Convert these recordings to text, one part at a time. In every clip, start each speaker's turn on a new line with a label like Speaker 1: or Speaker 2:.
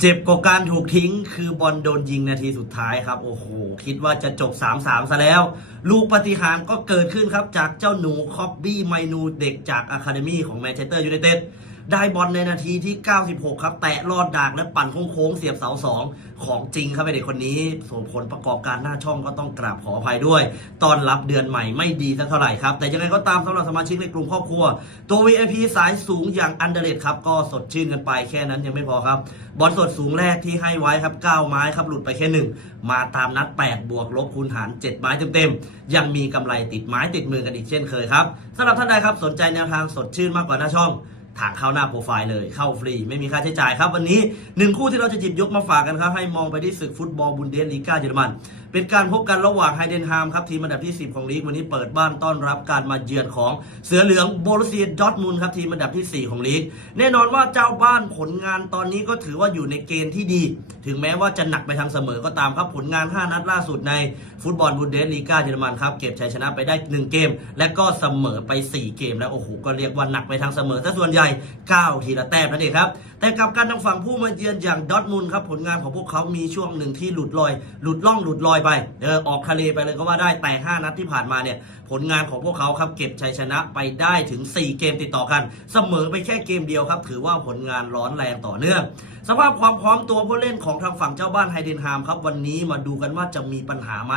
Speaker 1: เจ็บกว่าการถูกทิ้งคือบอลโดนยิงนาทีสุดท้ายครับ โอ้โห คิดว่าจะจบ 3-3 ซะแล้ว ลูกปฏิหารก็เกิดขึ้นครับ จากเจ้าหนูคอบบี้ไมนูเด็กจากอะคาเดมี่ของแมนเชสเตอร์ยูไนเต็ด ได้บอลในนาทีที่ 96 ครับ แตะลอดดากและปั่นโค้งเสียบเสาสองของจริงครับไอเด็กคนนี้ ส่วนผลประกอบการหน้าช่องก็ต้องกราบขออภัยด้วย ตอนรับเดือนใหม่ไม่ดีสักเท่าไหร่ครับ แต่ยังไงก็ตามสำหรับสมาชิกในกลุ่มครอบครัว ตัว VIP สายสูงอย่างอันเดอร์เลดครับก็สดชื่นกันไปแค่นั้นยังไม่พอครับ บอลสดสูงแรกที่ให้ไว้ครับ 9 ไม้ครับหลุดไปแค่หนึ่งมาตามนัด 8 บวกลบคูณหาร 7 ไม้เต็มๆ ยังมีกำไรติดไม้ติดมือกันอีกเช่นเคยครับสำหรับท่านใดครับสนใจแนวทางสดชื่นมากกว่าหน้าช่อง ทางเข้าหน้าโปรไฟล์เลยเข้าฟรี ไม่มีค่าใช้จ่ายครับ วันนี้หนึ่งคู่ที่เราจะจิบยกมาฝากกันครับ ให้มองไปที่ศึกฟุตบอลบุนเดสลีกาเยอรมัน เป็นการพบกันระหว่างไฮเดนฮามครับ ทีมอันดับที่ 10 ของลีก วันนี้เปิดบ้านต้อนรับการมาเยือนของเสือเหลืองโบรุเซียดอทมุนครับทีมอันดับที่ 4 ของลีก แน่นอนว่าเจ้าบ้านผลงานตอนนี้ก็ถือว่าอยู่ในเกณฑ์ที่ดี ถึงแม้ว่าจะหนักไปทางเสมอก็ตามครับผลงาน 5 นัดล่าสุดในฟุตบอลบุนเดสลีกาเยอรมันครับเก็บชัยชนะไปได้ 1 เกม และก็เสมอไป 4 เกมแล้วโอ้โหก็เรียกว่าหนักไปทางเสมอซะส่วนใหญ่9 ทีละแต้มนั่นเองครับ แต่กับการทางฝั่งผู้มาเยือนอย่างดอทมุนครับผลงานของพวกเขามีช่วงหนึ่งที่หลุดลอย หลุดล่องหลุดลอยไปเออออกทะเลไปเลยก็ว่าได้แต่ 5 นัดที่ผ่านมาเนี่ยผลงานของพวกเขาครับเก็บชัยชนะไปได้ถึง 4 เกมติดต่อกัน เสมอไปแค่เกมเดียวครับ ถือว่าผลงานร้อนแรงต่อเนื่องสภาพความพร้อมตัวผู้เล่นของทางฝั่งเจ้าบ้านไฮเดนฮามครับวันนี้มาดูกันว่าจะมีปัญหาไหม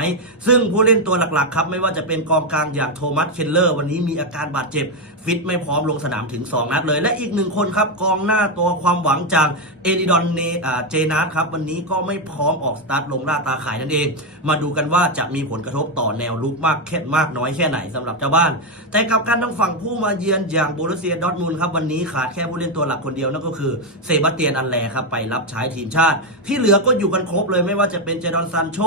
Speaker 1: ซึ่งผู้เล่นตัวหลักๆครับไม่ว่าจะเป็นกองกลางอย่างโทมัสเคลเลอร์ วันนี้มีอาการบาดเจ็บ ฟิตไม่พร้อมลงสนามถึง 2 นัดเลย และอีกหนึ่งคนครับกองหน้าตัวความหวังจากเอริดอนเนอเจนาร์ครับวันนี้ก็ไม่พร้อมออกสตาร์ทลงล่าตาข่ายนั่นเอง มาดูกันว่าจะมีผลกระทบต่อแนวลุกมากแค่มากน้อยแค่ไหนสำหรับเจ้าบ้าน แต่กับการทางฝั่งผู้มาเยือนอย่างบรุเซียดอทมุนด์ครับวันนี้ขาดแค่ผู้เล่นตัวหลักคนเดียวนั่นก็คือเซบาสเตียนอันแลครับไปรับใช้ทีมชาติ ที่เหลือก็อยู่กันครบเลยไม่ว่าจะเป็นเจดอนซันโช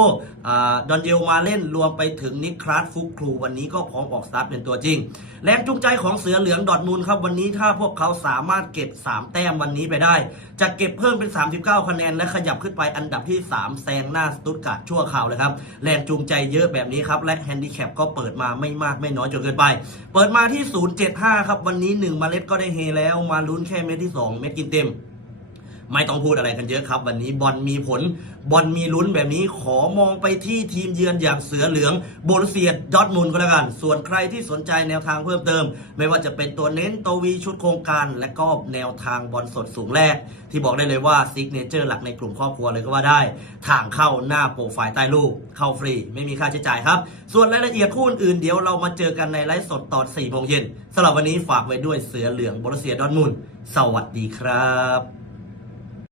Speaker 1: ดอนเยลมาเล่นรวมไปถึงนิคคลาสฟุกครูวันนี้ก็พร้อมออกสตาร์ทเป็นตัวจริง แรงจูงใจของเสือเหลืองดอทมุนด์ครับวันนี้ถ้าพวกเขาสามารถเก็บ 3 แต้มวันนี้ไปได้ จะเก็บเพิ่มเป็น 39 คะแนนและขยับขึ้นไปอันดับที่ 3 แซงหน้าสตุตการ์ดชั่วคราวเลยครับแรงจูงใจเยอะแบบนี้ครับและแฮนดิแคปก็เปิดมาไม่มากไม่น้อยจนเกินไป เปิดมาที่ 075 ครับ วันนี้ 1 เมล็ดก็ได้เฮแล้ว มาลุ้นแค่เม็ดที่ 2 เม็ดกินเต็ม ไม่ต้องพูดอะไรกันเยอะครับ วันนี้บอลมีผลบอลมีลุ้นแบบนี้ขอมองไปที่ทีมเยือนอย่างเสือเหลืองโบรุเซียดอร์ทมุนด์ก็แล้วกัน ส่วนใครที่สนใจแนวทางเพิ่มเติม ไม่ว่าจะเป็นตัวเน้นตัววีชุดโครงการ และก็แนวทางบอลสดสูงแรก ที่บอกได้เลยว่าซิกเนเจอร์หลักในกลุ่มครอบครัวเลยก็ว่าได้ ทางเข้าหน้าโปรไฟล์ใต้รูปเข้าฟรี ไม่มีค่าใช้จ่ายครับ ส่วนรายละเอียดคู่อื่นเดี๋ยวเรามาเจอกันในไลฟ์สดตอน4โมงเย็นสำหรับวันนี้ฝากไว้ด้วยเสือเหลืองโบรุเซียดอร์ทมุนด์สวัสดีครับ